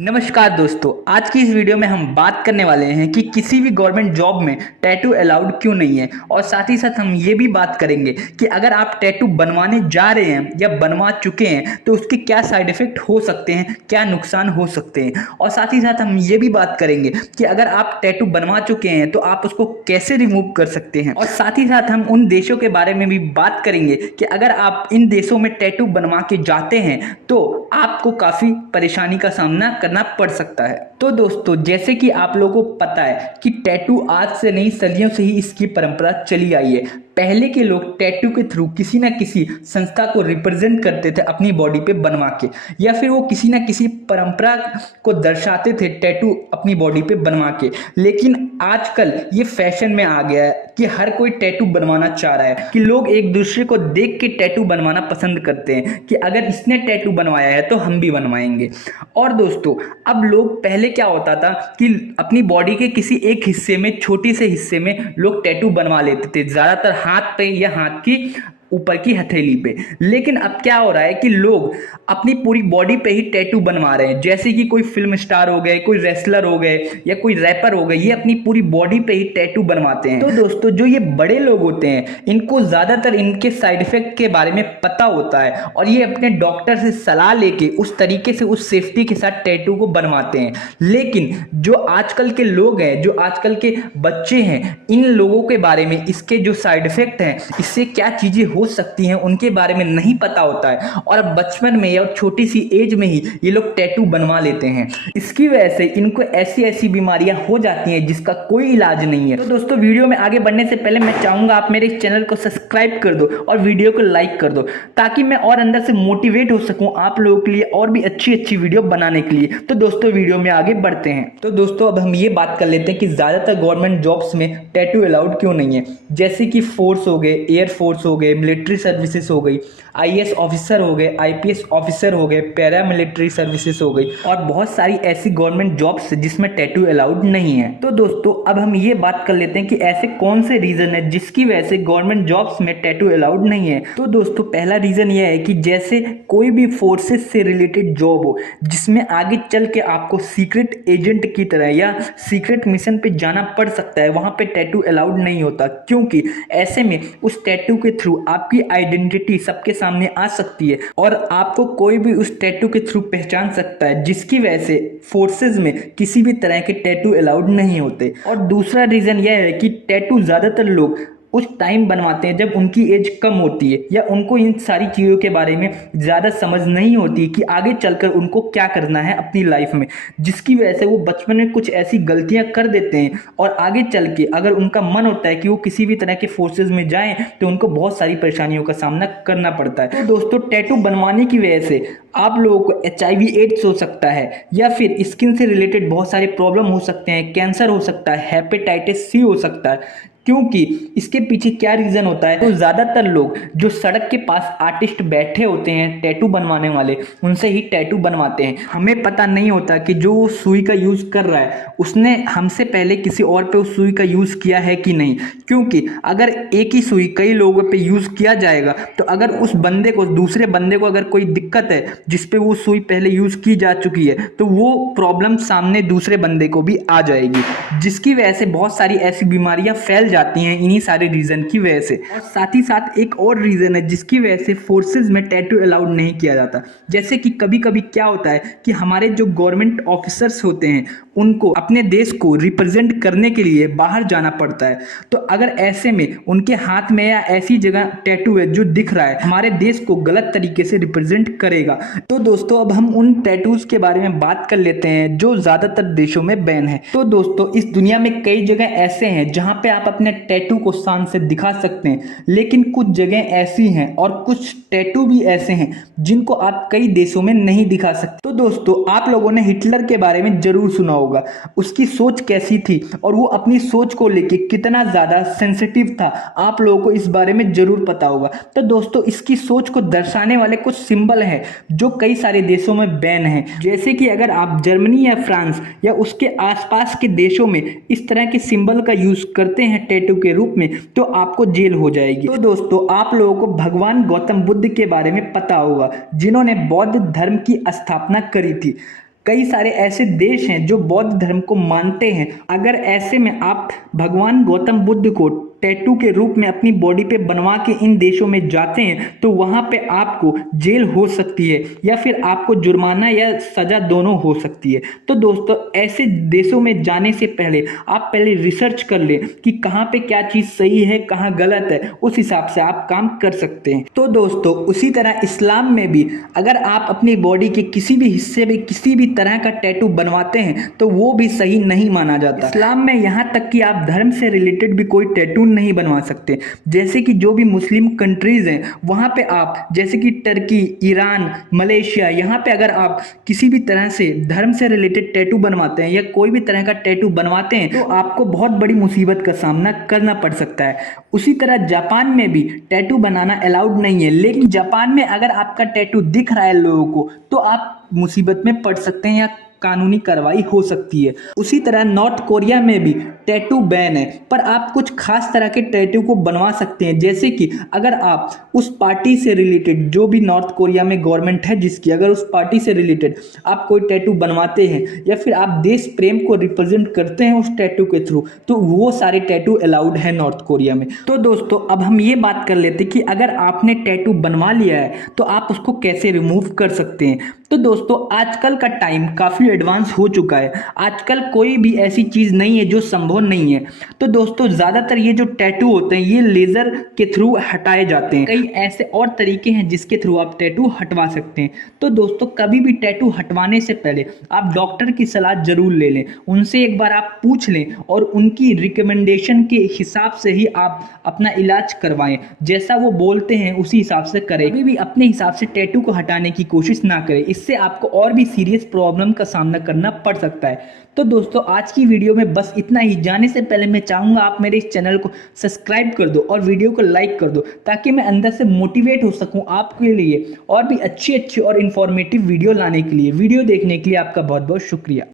नमस्कार दोस्तों, आज की इस वीडियो में हम बात करने वाले हैं कि किसी भी गवर्नमेंट जॉब में टैटू अलाउड क्यों नहीं है। और साथ ही साथ हम ये भी बात करेंगे कि अगर आप टैटू बनवाने जा रहे हैं या बनवा चुके हैं तो उसके क्या साइड इफेक्ट हो सकते हैं, क्या नुकसान हो सकते हैं। और साथ ही साथ हम ये भी बात करेंगे कि अगर आप टैटू बनवा चुके हैं तो आप उसको कैसे रिमूव कर सकते हैं। और साथ ही साथ हम उन देशों के बारे में भी बात करेंगे कि अगर आप इन देशों में टैटू बनवा के जाते हैं तो आपको काफी परेशानी का सामना करना पड़ सकता है। तो दोस्तों, जैसे कि आप लोगों को पता है कि टैटू आज से नहीं, सदियों से ही इसकी परंपरा चली आई है। पहले के लोग टैटू के थ्रू किसी ना किसी संस्था को रिप्रेजेंट करते थे अपनी बॉडी पे बनवा के, या फिर वो किसी ना किसी परंपरा को दर्शाते थे टैटू अपनी बॉडी पे बनवा के। लेकिन आजकल ये फैशन में आ गया है कि हर कोई टैटू बनवाना चाह रहा है, कि लोग एक दूसरे को देख के टैटू बनवाना पसंद करते हैं कि अगर इसने टैटू बनवाया है तो हम भी बनवाएंगे। और दोस्तों, अब लोग, पहले क्या होता था कि अपनी बॉडी के किसी एक हिस्से में, छोटे से हिस्से में लोग टैटू बनवा लेते थे, ज्यादातर हाथ पे या हाथ की ऊपर की हथेली पे। लेकिन अब क्या हो रहा है कि लोग अपनी पूरी बॉडी पे ही टैटू बनवा रहे हैं। जैसे कि कोई फिल्म स्टार हो गए, कोई रेसलर हो गए या कोई रैपर हो गए, ये अपनी पूरी बॉडी पे ही टैटू बनवाते हैं। तो दोस्तों, जो ये बड़े लोग होते हैं इनको ज्यादातर इनके साइड इफेक्ट के बारे में पता होता है और ये अपने डॉक्टर से सलाह लेके उस तरीके से, उस सेफ्टी के साथ टैटू को बनवाते हैं। लेकिन जो आजकल के लोग हैं, जो आजकल के बच्चे हैं, इन लोगों के बारे में, इसके जो साइड इफेक्ट हैं, इससे क्या चीजें हो सकती हैं, उनके बारे में नहीं पता होता है। और अब बचपन में या छोटी सी एज में ही ये लोग टैटू बनवा लेते हैं। इसकी वजह से इनको ऐसी ऐसी बीमारियां हो जाती हैं जिसका कोई इलाज नहीं है। तो दोस्तों, वीडियो में आगे बढ़ने से पहले मैं चाहूंगा आप मेरे इस चैनल को सब्सक्राइब कर दो और वीडियो को लाइक कर दो, ताकि मैं और अंदर से मोटिवेट हो सकूं आप लोगों के लिए और भी अच्छी अच्छी वीडियो बनाने के लिए। तो दोस्तों, वीडियो में आगे बढ़ते हैं। तो दोस्तों, अब हम ये बात कर लेते हैं कि ज्यादातर गवर्नमेंट जॉब्स में टैटू अलाउड क्यों नहीं है। जैसे कि फोर्स हो गए, एयर फोर्स हो गए, मिलिट्री सर्विसेज हो गई, आईएएस ऑफिसर हो गए, आईपीएस ऑफिसर हो गए, पैरा मिलिट्री सर्विसेज हो गई, और बहुत सारी ऐसी गवर्नमेंट जॉब्स जिसमें टैटू अलाउड नहीं है। तो दोस्तों, अब हम ये बात कर लेते हैं कि ऐसे कौन से रीजन है जिसकी वजह से गवर्नमेंट जॉब्स में टैटू अलाउड नहीं है। तो दोस्तों, पहला रीजन यह है कि जैसे कोई भी फोर्सेस से रिलेटेड जॉब हो जिसमें आगे चल के आपको सीक्रेट एजेंट की तरह या सीक्रेट मिशन पे जाना पड़ सकता है, वहां पे टैटू अलाउड नहीं होता। क्योंकि ऐसे में उस टैटू के थ्रू आपकी आइडेंटिटी सबके सामने आ सकती है और आपको कोई भी उस टैटू के थ्रू पहचान सकता है, जिसकी वजह से फोर्सेज में किसी भी तरह के टैटू अलाउड नहीं होते। और दूसरा रीजन यह है कि टैटू ज्यादातर लोग उस टाइम बनवाते हैं जब उनकी एज कम होती है, या उनको इन सारी चीज़ों के बारे में ज़्यादा समझ नहीं होती कि आगे चलकर उनको क्या करना है अपनी लाइफ में, जिसकी वजह से वो बचपन में कुछ ऐसी गलतियां कर देते हैं और आगे चल के अगर उनका मन होता है कि वो किसी भी तरह के फोर्सेज में जाएं तो उनको बहुत सारी परेशानियों का सामना करना पड़ता है। तो दोस्तों, टैटू बनवाने की वजह से आप लोगों को HIV एड्स हो सकता है, या फिर स्किन से रिलेटेड बहुत सारे प्रॉब्लम हो सकते हैं, कैंसर हो सकता है, हेपेटाइटिस C हो सकता है। क्योंकि इसके पीछे क्या रीजन होता है, तो ज्यादातर लोग जो सड़क के पास आर्टिस्ट बैठे होते हैं टैटू बनवाने वाले, उनसे ही टैटू बनवाते हैं। हमें पता नहीं होता कि जो वो सुई का यूज कर रहा है उसने हमसे पहले किसी और पे उस सुई का यूज किया है कि नहीं। क्योंकि अगर एक ही सुई कई लोगों पे यूज किया जाएगा तो अगर उस बंदे को, दूसरे बंदे को अगर कोई दिक्कत है जिसपे वो सुई पहले यूज की जा चुकी है, तो वो प्रॉब्लम सामने दूसरे बंदे को भी आ जाएगी, जिसकी वजह से बहुत सारी ऐसी बीमारियां फैल जाती हैं इन्हीं सारे रीजन की वजह से। और साथ ही साथ एक और रीजन है जिसकी वजह से फोर्सेज में टैटू अलाउड नहीं किया जाता। जैसे कि कभी कभी क्या होता है कि हमारे जो गवर्नमेंट ऑफिसर्स होते हैं उनको अपने देश को रिप्रेजेंट करने के लिए बाहर जाना पड़ता है। तो अगर ऐसे में उनके हाथ में या ऐसी जगह टैटू है जो दिख रहा है हमारे देश को गलत तरीके से रिप्रेजेंट करेगा। तो दोस्तों, अब हम उन टैटूज के बारे में बात कर लेते हैं जो ज्यादातर देशों में बैन है। तो दोस्तों, इस दुनिया में कई जगह ऐसे हैं जहां पे आप अपने टैटू को शान से दिखा सकते हैं, लेकिन कुछ जगह ऐसी हैं और कुछ टैटू भी ऐसे हैं जिनको आप कई देशों में नहीं दिखा सकते। तो दोस्तों, आप लोगों ने हिटलर के बारे में जरूर सुना होगा, उसकी सोच कैसी थी और वो अपनी सोच को लेके कितना ज्यादा सेंसिटिव था, आप लोगों को इस बारे में जरूर पता होगा। तो दोस्तों, इसकी सोच को दर्शाने वाले कुछ सिंबल हैं जो कई सारे देशों में बैन हैं। जैसे कि अगर आप जर्मनी या फ्रांस या उसके आसपास के देशों में इस तरह के सिंबल का यूज करते हैं टैटू के रूप में, तो आपको जेल हो जाएगी। तो दोस्तों, आप लोगों को भगवान गौतम बुद्ध के बारे में पता होगा, जिन्होंने बौद्ध धर्म की स्थापना करी थी। कई सारे ऐसे देश हैं जो बौद्ध धर्म को मानते हैं। अगर ऐसे में आप भगवान गौतम बुद्ध को टैटू के रूप में अपनी बॉडी पे बनवा के इन देशों में जाते हैं तो वहां पे आपको जेल हो सकती है या फिर आपको जुर्माना या सजा दोनों हो सकती है। तो दोस्तों ऐसे देशों में जाने से पहले आप पहले रिसर्च कर लें कि कहाँ पे क्या चीज़ सही है कहाँ गलत है, उस हिसाब से आप काम कर सकते हैं। तो दोस्तों उसी तरह इस्लाम में भी अगर आप अपनी बॉडी के किसी भी हिस्से में किसी भी तरह का टैटू बनवाते हैं तो वो भी सही नहीं माना जाता। इस्लाम में यहाँ तक कि आप धर्म से रिलेटेड भी कोई टैटू नहीं बनवा सकते। जैसे कि जो भी मुस्लिम कंट्रीज हैं वहाँ पे आप जैसे कि टर्की, ईरान, मलेशिया, यहाँ पे अगर आप किसी भी तरह से धर्म से रिलेटेड टैटू बनवाते हैं या कोई भी तरह का टैटू बनवाते हैं तो आपको बहुत बड़ी मुसीबत का सामना करना पड़ सकता है। उसी तरह जापान में भी टैटू बनाना अलाउड नहीं है, लेकिन जापान में अगर आपका टैटू दिख रहा है लोगों को तो आप मुसीबत में पड़ सकते हैं या कानूनी कार्रवाई हो सकती है। उसी तरह नॉर्थ कोरिया में भी टैटू बैन है, पर आप कुछ खास तरह के टैटू को बनवा सकते हैं। जैसे कि अगर आप उस पार्टी से रिलेटेड जो भी नॉर्थ कोरिया में गवर्नमेंट है जिसकी, अगर उस पार्टी से रिलेटेड आप कोई टैटू बनवाते हैं या फिर आप देश प्रेम को रिप्रेजेंट करते हैं उस टैटू के थ्रू, तो वो सारे टैटू अलाउड है नॉर्थ कोरिया में। तो दोस्तों अब हम ये बात कर लेते हैं कि अगर आपने टैटू बनवा लिया है तो आप उसको कैसे रिमूव कर सकते हैं। तो दोस्तों आजकल का टाइम काफ़ी एडवांस हो चुका है। आजकल कोई भी ऐसी चीज़ नहीं है जो संभव नहीं है। तो दोस्तों ज़्यादातर ये जो टैटू होते हैं ये लेज़र के थ्रू हटाए जाते हैं। कई ऐसे और तरीके हैं जिसके थ्रू आप टैटू हटवा सकते हैं। तो दोस्तों कभी भी टैटू हटवाने से पहले आप डॉक्टर की सलाह जरूर ले लें, उनसे एक बार आप पूछ लें और उनकी रिकमेंडेशन के हिसाब से ही आप अपना इलाज करवाएं। जैसा वो बोलते हैं उसी हिसाब से करें। कभी भी अपने हिसाब से टैटू को हटाने की कोशिश ना करें, इससे आपको और भी सीरियस प्रॉब्लम का सामना करना पड़ सकता है। तो दोस्तों आज की वीडियो में बस इतना ही। जाने से पहले मैं चाहूँगा आप मेरे इस चैनल को सब्सक्राइब कर दो और वीडियो को लाइक कर दो, ताकि मैं अंदर से मोटिवेट हो सकूँ आपके लिए और भी अच्छी और इन्फॉर्मेटिव वीडियो लाने के लिए। वीडियो देखने के लिए आपका बहुत बहुत शुक्रिया।